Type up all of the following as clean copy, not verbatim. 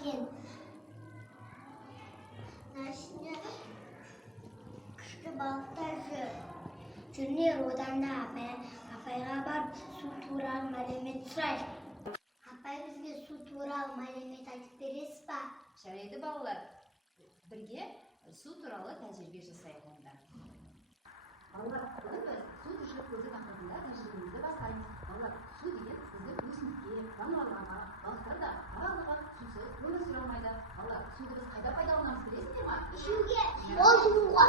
ekan. Nashni qishki baltaji. Shuni rodanda payg'ambar suv turar ma'lumot so'rash. Apay bizga suv turar ma'lumot aytib berasizmi? Жарайды балалар. Бірге су туралы тәжірибе жасайық онда. Балалар, бүгін біз су тіршілік көзі тақырыбында тәжірибемізді бастаймыз. Балалар, су деген біздің өсімдікке, жануарларға, балықтарда барлығы сусыз өмір сүре алмайды. Балалар, суды біз қайда пайдаланамыз білесіздер ме? Ішуге, ол жууға,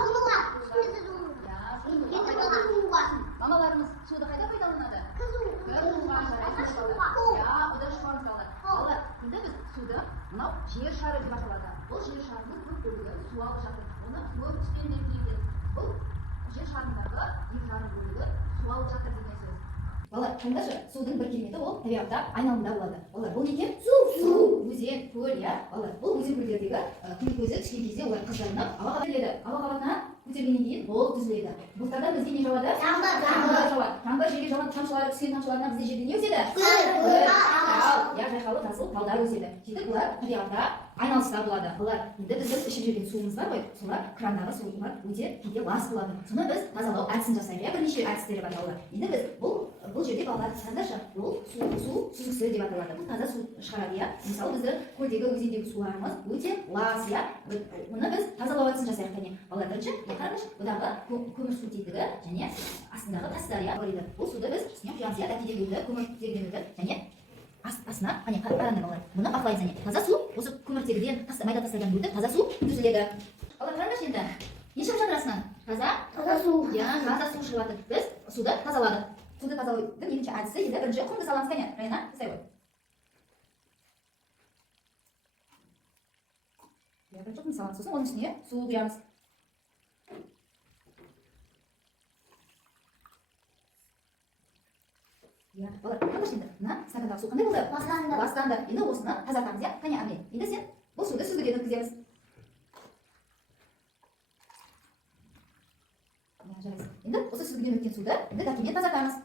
Мамаларымыз суды қайда пайдаланады? Күзуға жарайды. Ыдырышқа мысалы. Балалар, енді біз суды мынау жер шары деп аталады. Бұл жер шарының көп бөлігі су алып жатыр. Оны көп үстемден келген. Бұл жер шарындағы екі жарым бөлігі су алып жатыр деген сөз. Балалар, қайдашы судың бір кереметі ол табиғатта айналымда болады. Балалар, бұл не екен? Су, өзен, көл, иә. Балалар, бұл өзен көлдердегі күн көзі түскен кезде олар қыздарынып ауаға көтеріледі. Ауа қабатына көтергеннен кейін ол түзіледі. Бұлттардан бізге не жауады? Жаңбыр жауады. Жаңбыр жерге жауған тамшылары түскен тамшыларынан бізде жерде не өседі? Жайқалып жасыл талдар өседі. Сөйтіп бұлар табиғатта айналыста болады. Бұлар енді біздің ішіп жүрген суымыз бар ғой, солар крандағы сулар өте кейде лас болады. Соны біз тазалау әдісін жасаймыз. Бірнеше әдістері бар балалар. Енді біз бұл жерде балалар сіздерші, бұл су сүзгісі деп аталады. Бұл таза су шығарады, иә. Мысалы біздің көлдегі, өзендегі суларымыз өте лас, иә. Мұны біз тазалау әдісін жасайық және. Балалар, бірінші қараңызшы, бұдағы көмірсутектігі және астындағы тастар, иә, бар еді. Бұл суды біз үстіне құямыз, иә, тәтедегі көміртегінді және астына, қане қараңдар балалар. Мұны бақылаймыз және. Таза су, осы көміртегіден майда тастардан бөлініп таза су түзіледі. Балалар, қараңдаршы енді. Не шығып жатыр астынан? Таза су. Иә, таза су шығып жатыр. Біз суды тазаладық. Суды тазалаудың екінші әдісі енді бірінші құмды саламыз, қане. Райна, жасай ғой. Бірінші құмды саламыз, сосын оның үстіне су құямыз. Балалар, қараңдаршы енді. Мына стакандағы су қандай болды? Ластанды. Енді осыны тазартамыз, иә? Қане, Амин. Енді сен бұл суды сүзгіден өткіземіз. Жарайсың. Енді осы сүзгіден өткен суды енді дәкемен тазартамыз.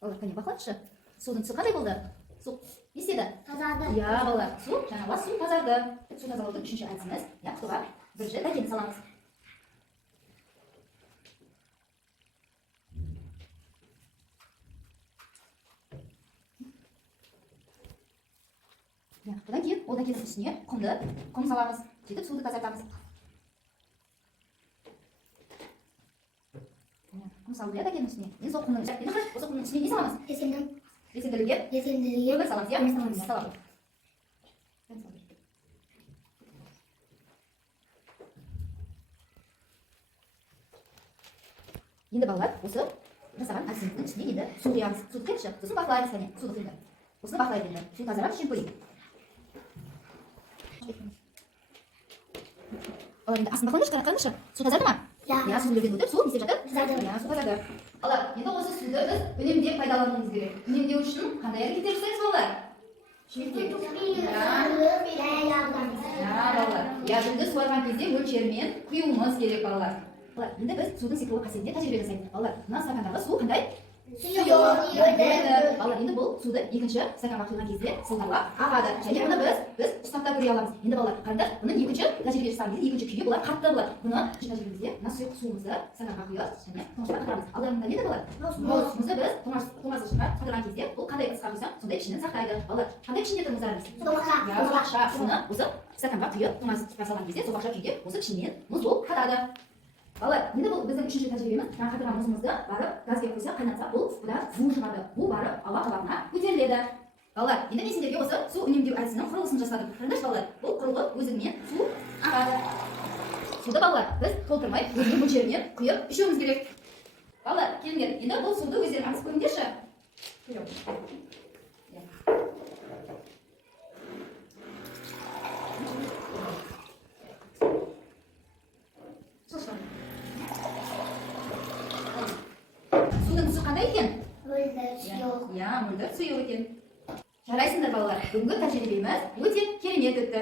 Балалар, қане, бақылаңызшы. Судың түсі қандай болды? Су естеді? Тазарды. Иә, балалар, су жаңағы су тазарды. Су тазалаудың үшінші әдісіміз, иә, суға бірінші дәкені саламыз. Одан кейін ол дәкенің үстіне құм саламыз. Сөйтіп суды тазартамыз. Құм салды, иә, дәкенің үстіне. Енді сол құмның үстіне не саламыз? Белсенділіге саламыз, иә? Саламыз. Енді балалар, осы жасаған әдісіміздің үстіне енді су құямыз. Суды құйықшы, сосын бақылаймыз, қане, суды құйды. Осыны бақылайды енді. Су тазарап, ішін көрейік. Енді астын бақылаңызшы, қараңызшы. Су тазарды ма? Иә, сүзілген өтіп, су не істеп жатыр? Иә, су тазарды. Балалар, енді осы суды біз үнемдеп пайдалануымыз керек. Үнемдеу үшін қандай әрекеттер жасаймыз, балалар? Балалар, гүлді суарған кезде мөлшермен құюымыз керек, балалар. Енді біз судың циклы қасиетіне тәжірибе жасаймыз. Балалар, мына стакандағы су қандай? Балалар, енді бұл суды екінші стаканға құйған кезде сылдырлап ағады. Және оны біз ұстап көре аламыз. Енді балалар, қараңдар, бұны екінші тәжірибе жасаған кезде екінші күйге бұлар қатты болады. Бұны тәжірибемізде мына сұйық суымызды стаканға құйып және тоңазытуға қатырамыз. Ал мұнда не еді балалар? Мұзды біз тоңазытқышқа қатырған кезде бұл қандай ысқа құйсақ, сондай пішінін сақтайды. Балалар, қандай пішінде тұрмыздарымыз? Сопақша. Бұны осы стаканға құйып тоңазытқышқа салған кезде сопақша күйде осы пішінмен мұз болып қатады. Балалар, енді бұл біздің үшінші тәжірибеміз. Жаңа қатырған мұзымызды барып газге қойса, қайнатса, бұл бұдан бу шығады. Бу барып ауа қабатына көтеріледі. Балалар, енді мен сендерге осы су үнемдеу әдісінің құрылысын жасадым. Қараңдаршы балалар, бұл құрылғы өзімен су ағады. Суды балалар, біз толтырмай, өзінің мөлшерімен құйып ішуіміз керек. Балалар, келіңдер, енді бұл суды өздерің аңыз көріңдерші. Судың түсі қандай екен? Мөлдір сұйық екен. Жарайсыңдар балалар, бүгінгі тәжірибеміз өте керемет өтті.